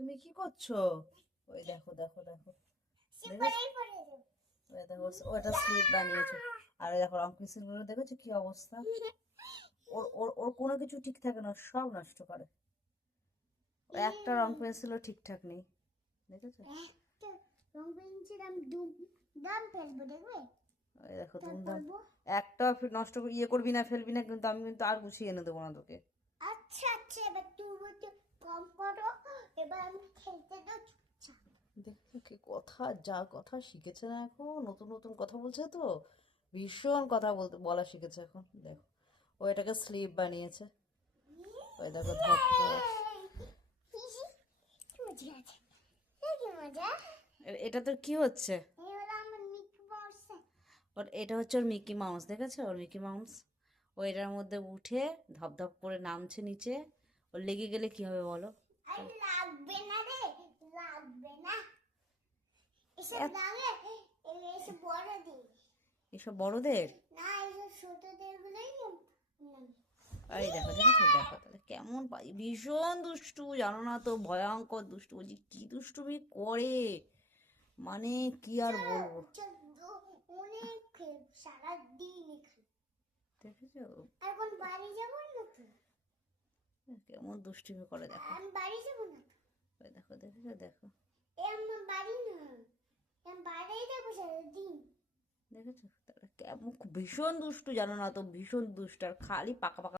তুমি কি করছো? ওই দেখো দেখো দেখো, ওই দেখো ওটা স্লিপ বানিয়েছো। আর ওই দেখো রং পেন্সিল গুলো দেখেছো কি অবস্থা। ওর ওর ওর কোনো কিছু ঠিক থাকে না, সব নষ্ট করে। ও একটা রং পেন্সিলও ঠিকঠাক নেই, দেখেছো? রং পেন্সিল আমি দাম ফেলবো, দেখবে? ওই দেখো ধুমধাম। তারপর একটা নষ্ট ইয়ে করবি না, ফেলবি না, কিন্তু আমি কিন্তু আর গুছিয়ে এনে দেবো না তোকে। আচ্ছা আচ্ছা, এবার তুমি একটু কম করো। এবার আমি খেলতে দাও চুপচাপ। দেখো কি কথা, যা কথা শিখেছে না এখন, নতুন নতুন কথা বলছে তো, ভীষণ কথা বলতে বলা শিখেছে এখন। দেখো ও এটাকে স্লিপ বানিয়েছে। ওই দেখো ধপ। কি মজা আছে, এই কি মজা। এটা তোর কি হচ্ছে? এই হলো আমার মিকি মাউস। ওর এটা হচ্ছে ওর মিকি মাউস, দেখেছো ওর মিকি মাউস? ও এটার মধ্যে উঠে ধপ ধপ করে নামছে নিচে। ওর লেগে গেলে কি হবে বলো? আর লাগবে না রে, লাগবে না। এসব এত- লাগে, এসব বড় দিই এসব বড়দের। না, এসব ছোটদের গুলোই না। এই দেখো দেখেছো, দেখো তাহলে কেমন ভীষণ দুষ্টু, জানো না তো, ভয়ঙ্কর দুষ্টু। বলছি কি দুষ্টুমি করে, মানে কি আর বলবো। অনেক সারাদিন এখানে। দেখেছো আর কোন বাড়ি যাবো না তো, কেমন দুষ্টুমি করে, দেখো। আমি বাড়ি যাবো না তো। ওই দেখো দেখেছো, দেখো এ আমার বাড়ি না, আমি বাড়ি যাবো সারাদিন। দেখেছো তাহলে কেমন ভীষণ দুষ্টু, জানো না তো, ভীষণ দুষ্ট। আর খালি পাকা পাকা